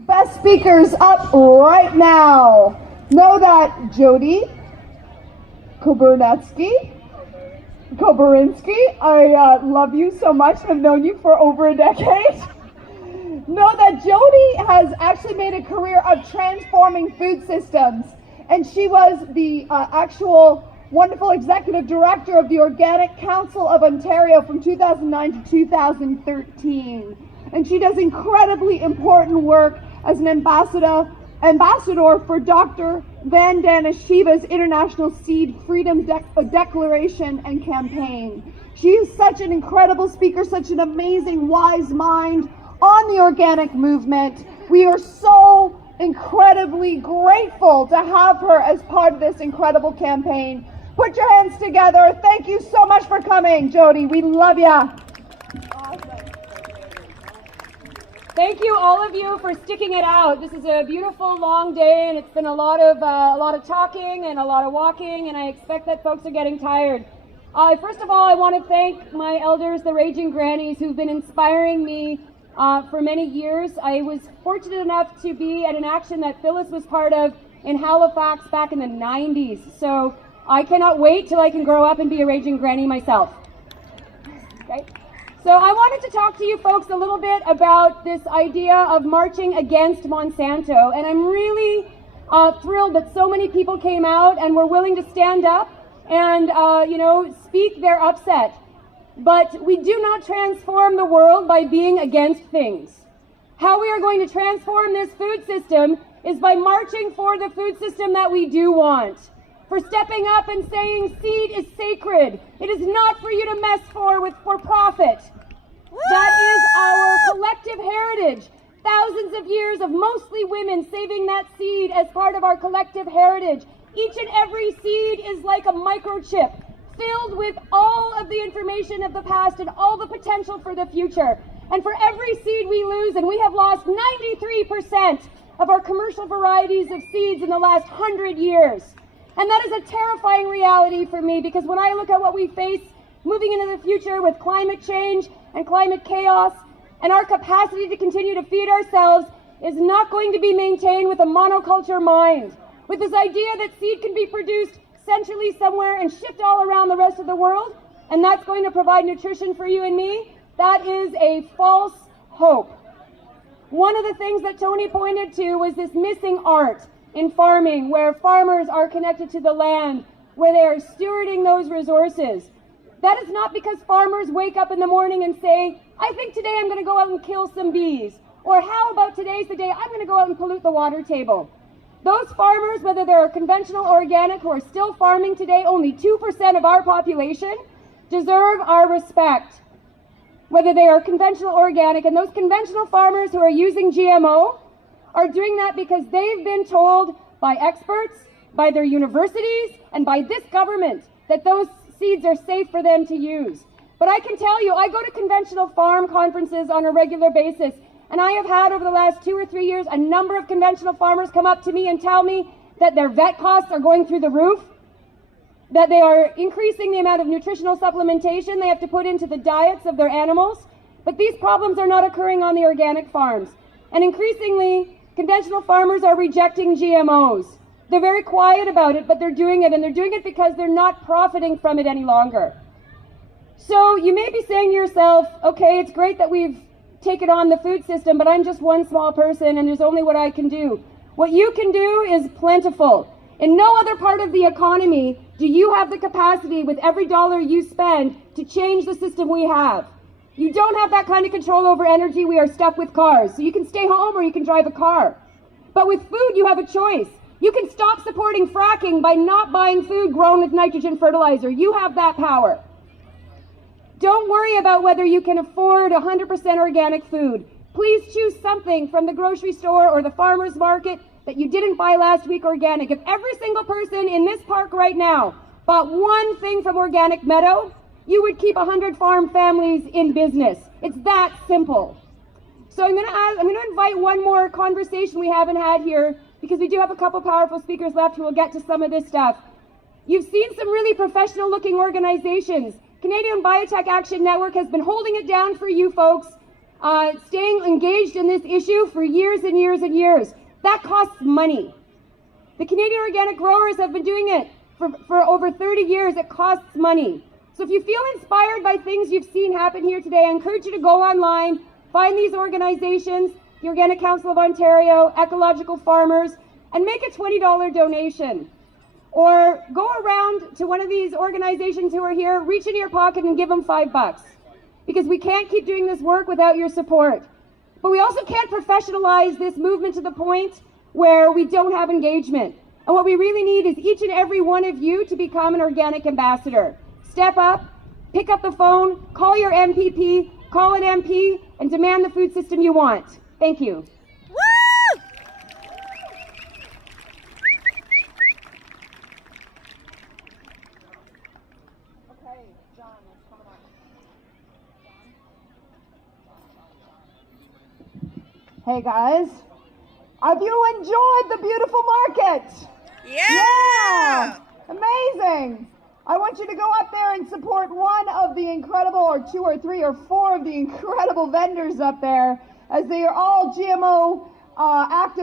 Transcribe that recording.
best speakers up right now. Know that Jodi Koberinski, I love you so much. I've known you for over a decade. Know that Jodi has actually made a career of transforming food systems, and she was the actual wonderful executive director of the Organic Council of Ontario from 2009 to 2013. And she does incredibly important work as an ambassador for Dr. Vandana Shiva's International Seed Freedom Declaration and campaign. She is such an incredible speaker, such an amazing, wise mind on the organic movement. We are so incredibly grateful to have her as part of this incredible campaign. Put your hands together. Thank you so much for coming, Jodi. We love ya. Awesome. Thank you, all of you, for sticking it out. This is a beautiful, long day, and it's been a lot of talking and a lot of walking, and I expect that folks are getting tired. First of all, I want to thank my elders, the Raging Grannies, who've been inspiring me for many years. I was fortunate enough to be at an action that Phyllis was part of in Halifax back in the 90s. So I cannot wait till I can grow up and be a Raging Granny myself. Okay. So I wanted to talk to you folks a little bit about this idea of marching against Monsanto, and I'm really thrilled that so many people came out and were willing to stand up and speak their upset. But we do not transform the world by being against things. How we are going to transform this food system is by marching for the food system that we do want. For stepping up and saying seed is sacred. It is not for you to mess for profit. That is our collective heritage. Thousands of years of mostly women saving that seed as part of our collective heritage. Each and every seed is like a microchip filled with all of the information of the past and all the potential for the future. And for every seed we lose, and we have lost 93% of our commercial varieties of seeds in the last 100 years. And that is a terrifying reality for me, because when I look at what we face moving into the future with climate change and climate chaos, and our capacity to continue to feed ourselves is not going to be maintained with a monoculture mind. With this idea that seed can be produced centrally somewhere and shipped all around the rest of the world, and that's going to provide nutrition for you and me, that is a false hope. One of the things that Tony pointed to was this missing art in farming, where farmers are connected to the land, where they are stewarding those resources. That is not because farmers wake up in the morning and say, I think today I'm going to go out and kill some bees, or how about today's the day I'm going to go out and pollute the water table. Those farmers, whether they're conventional or organic, who are still farming today, only 2% of our population, deserve our respect. Whether they are conventional or organic, and those conventional farmers who are using GMO are doing that because they've been told by experts, by their universities, and by this government that those seeds are safe for them to use. But I can tell you, I go to conventional farm conferences on a regular basis, and I have had over the last 2 or 3 years a number of conventional farmers come up to me and tell me that their vet costs are going through the roof, that they are increasing the amount of nutritional supplementation they have to put into the diets of their animals. But these problems are not occurring on the organic farms. And increasingly, conventional farmers are rejecting GMOs. They're very quiet about it, but they're doing it, and they're doing it because they're not profiting from it any longer. So you may be saying to yourself, okay, it's great that we've taken on the food system, but I'm just one small person and there's only what I can do. What you can do is plentiful. In no other part of the economy do you have the capacity with every dollar you spend to change the system we have. You don't have that kind of control over energy. We are stuck with cars. So you can stay home or you can drive a car. But with food, you have a choice. You can stop supporting fracking by not buying food grown with nitrogen fertilizer. You have that power. Don't worry about whether you can afford 100% organic food. Please choose something from the grocery store or the farmer's market that you didn't buy last week organic. If every single person in this park right now bought one thing from Organic Meadow, you would keep 100 farm families in business. It's that simple. So I'm going to invite one more conversation we haven't had here, because we do have a couple powerful speakers left who will get to some of this stuff. You've seen some really professional looking organizations. Canadian Biotech Action Network has been holding it down for you folks staying engaged in this issue for years and years and years. That costs money. The Canadian organic growers have been doing it for over 30 years. It costs money. So if you feel inspired by things you've seen happen here today, I encourage you to go online, find these organizations, the Organic Council of Ontario, Ecological Farmers, and make a $20 donation. Or go around to one of these organizations who are here, reach into your pocket and give them $5. Because we can't keep doing this work without your support. But we also can't professionalize this movement to the point where we don't have engagement. And what we really need is each and every one of you to become an organic ambassador. Step up, pick up the phone, call your MPP, call an MP, and demand the food system you want. Thank you. Woo! Okay, John, it's coming up. Hey guys, have you enjoyed the beautiful market? Yeah! Amazing! I want you to go up there and support one of the incredible, or two or three or four of the incredible vendors up there, as they are all GMO activists.